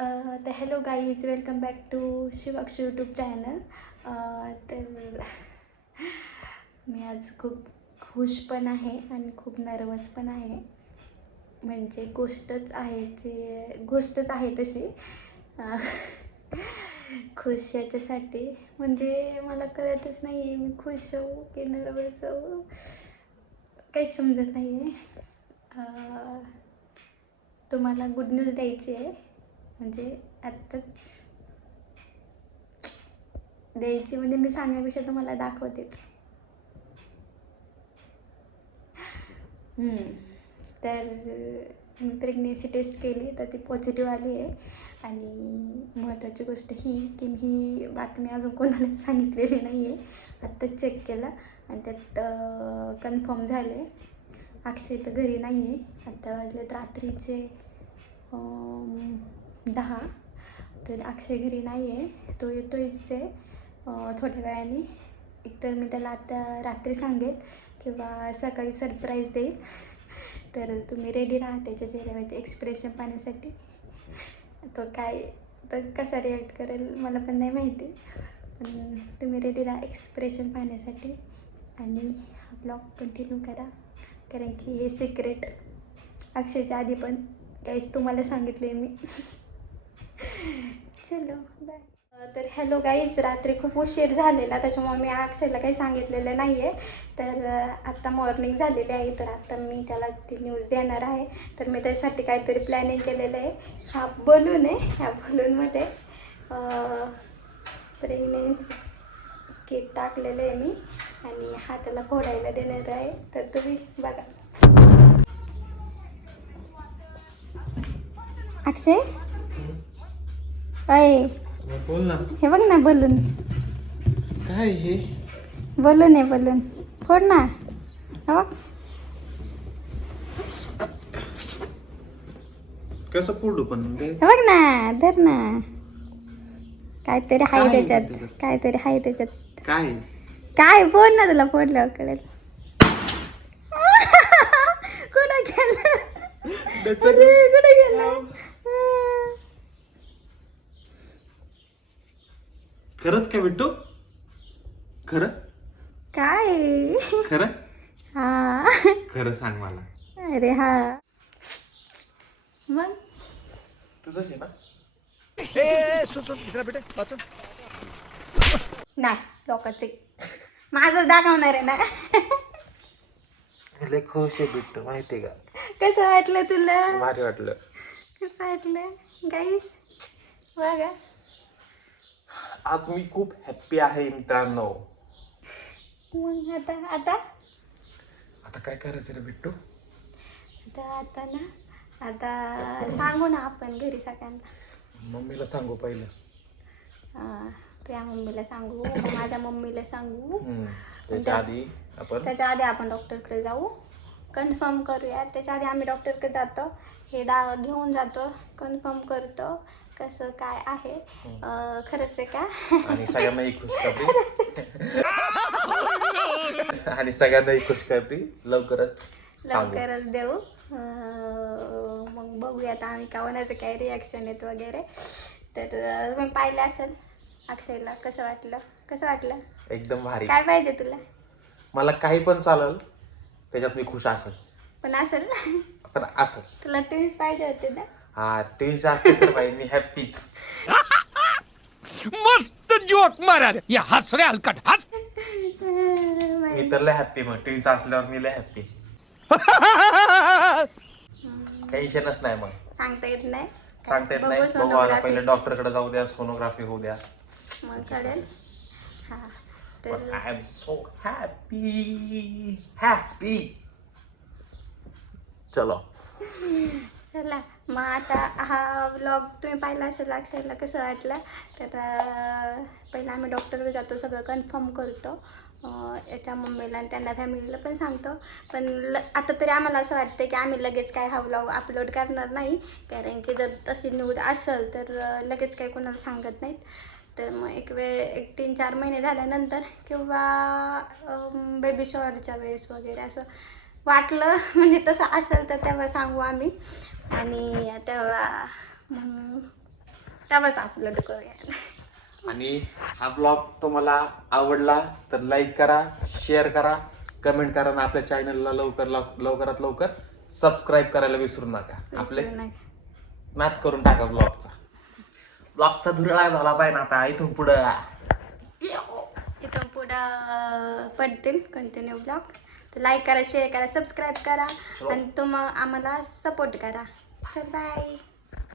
तर hello guys welcome back to Shivaksh YouTube channel तर मी आज खूप खुश पण आहे आणि खूप नर्वस पण आहे. म्हणजे गोष्टच आहे ते गोष्टच आहे तशी. खुश याच्यासाठी. म्हणजे मला कळतच नाही आहे मी खुश होऊ की नर्वस होऊ? काहीच समजत नाही आहे तुम्हाला गुड न्यूज द्यायची आहे. म्हणजे आत्ताच द्यायची. म्हणजे मी सांगण्यापेक्षा तुम्हाला दाखवतेच. तर मी प्रेग्नेन्सी टेस्ट केली तर ती पॉझिटिव्ह आली आहे. आणि महत्त्वाची गोष्ट ही की मी ही बातमी अजून कोणाला सांगितलेली नाही आहे आत्ताच चेक केलं आणि त्यात कन्फर्म झाले. अक्षय तर घरी नाही आहे आत्ता वाजले रात्रीचे दहा. तर अक्षय घरी नाही आहे तो येतोयच आहे थोड्या वेळाने. एकतर मी त्याला आता रात्री सांगेल किंवा सकाळी सरप्राईज देईल. तर तुम्ही रेडी राहा त्याच्या चेहऱ्यावरचे एक्सप्रेशन पाहण्यासाठी. तो काय तर कसा रिॲक्ट करेल मला पण नाही माहिती. पण तुम्ही रेडी राहा एक्सप्रेशन पाहण्यासाठी. आणि हा ब्लॉग कंटिन्यू करा. कारण की हे सिक्रेट अक्षयच्या आधी पण काहीच तुम्हाला सांगितले मी. चलो बाय तर हॅलो गाईज रात्री खूप उशीर झालेला त्याच्यामुळे मी अक्षयला काही सांगितलेलं नाही आहे तर आत्ता मॉर्निंग झालेली आहे तर आत्ता मी त्याला ती न्यूज देणार आहे. तर मी त्यासाठी काहीतरी प्लॅनिंग केलेलं आहे. हा बलून आहे ह्या बलूनमध्ये प्रेग्नेन्सी केक टाकलेलं आहे मी आणि हा त्याला फोडायला देणार आहे. तर तुम्ही बघा. अक्षय? अय. बोल ना. हे बघ ना बलून. काय हे? बलून आहे बलून. फोड ना. हा बघ. कसं फोडू पण? हे बघ ना धर ना. काहीतरी आहे काय आहे त्याच्यात त्याच्यात? काहीतरी आहे त्याच्यात. काय काय? फोड ना तुला फोडल्यावर कळेल कुठं गेलं? अरे कुठं गेलं? खरंच काय बिट्टू खरं? काय? खरं? हा. खरं सांग मला. अरे हा. मग? तुझंच आहे ना? नाही लोकांचे. माझं दाखवणार आहे ना. लय खुश आहे बिट्टू माहिती का? कसं वाटलं तुला? भारी वाटलं. कसं वाटलं? गाईस बघा. आज मी खूप हॅप्पी आहे मित्रांनो. मग आता आता? आता काय करायचं रे बिट्टू? आता आता ना आता सांगू ना आपण घरी सगळ्यांना. मम्मीला सांगू पहिलं. अं, तुझ्या मम्मीला सांगू मग माझ्या मम्मीला सांगू. हम्म. त्याच्या आधी आपण त्याच्या आधी आपण डॉक्टरकडे जाऊ. कन्फर्म करूया त्याच्या आधी आम्ही डॉक्टरकडे जातो. हे दा घेऊन जातो. कन्फर्म करतो. कसं काय आहे? अं, खरंच आहे का? आणि सगळ्यांनाही खुशखबरी आणि सगळ्यांनाही खुशखबरी लवकरच सांगू. लवकरच देऊ. अं, मग बघूयात आम्ही का कोणाचं काय रिॲक्शन येत वगैरे. तर अं, तुम्ही पाहिलं असेल अक्षयला कसं वाटलं? कसं वाटलं? एकदम भारी. काय पाहिजे तुला? मला काही पण चालेल त्याच्यात मी खुश असेल. पण असेल पण असं तुला ट्विन्स पाहिजे होते ना? हा टेन्शन असते तर भाई मी हॅपीच मस्त जोक मारा रे या हस रे हलकट हस. मी तर लय हॅप्पी मग टेन्शन असल्यावर मी लय हॅप्पी टेन्शनच नाही मग. सांगता येत नाही. सांगता येत नाही. बघू आता. पहिले डॉक्टरकडे जाऊ द्या सोनोग्राफी होऊ द्या. मग कळेल. हा पण तर I am so happy happy चलो. चला मग आता हा व्लॉग तुम्ही पाहिला असेल अक्षरला कसं वाटलं तर पहिलं आम्ही डॉक्टरकडे जातो सगळं कन्फर्म करतो. याच्या मम्मीला आणि त्यांना फॅमिलीला पण सांगतो. पण ल आता तरी आम्हाला असं वाटतं की आम्ही लगेच काय हा व्लॉग अपलोड करणार नाही. कारण की जर तशी न्यूज असेल तर लगेच काही कोणाला सांगत नाहीत. तर मग एक वेळ एक तीन चार महिने झाल्यानंतर किंवा बेबी शॉवरच्या वेळेस वगैरे असं वाटलं म्हणजे तसं असेल तर तेव्हा सांगू आम्ही. आणि तेव्हा मग तेव्हाच अपलोड करूया. आणि हा ब्लॉग तुम्हाला आवडला तर लाईक करा शेअर करा कमेंट करा आणि आपल्या चॅनलला लवकर लव- लवकरात लवकर सबस्क्राईब करायला विसरू नका. आपले. नात करून टाका ब्लॉगचा ब्लॉगचा धुरळा झाला पाहिजे ना आता इथून पुढं. इथून पुढं पडतील कंटिन्यू ब्लॉग तर लाईक करा शेअर करा सबस्क्राईब करा. आणि तुम आम्हाला सपोर्ट करा. तर बाय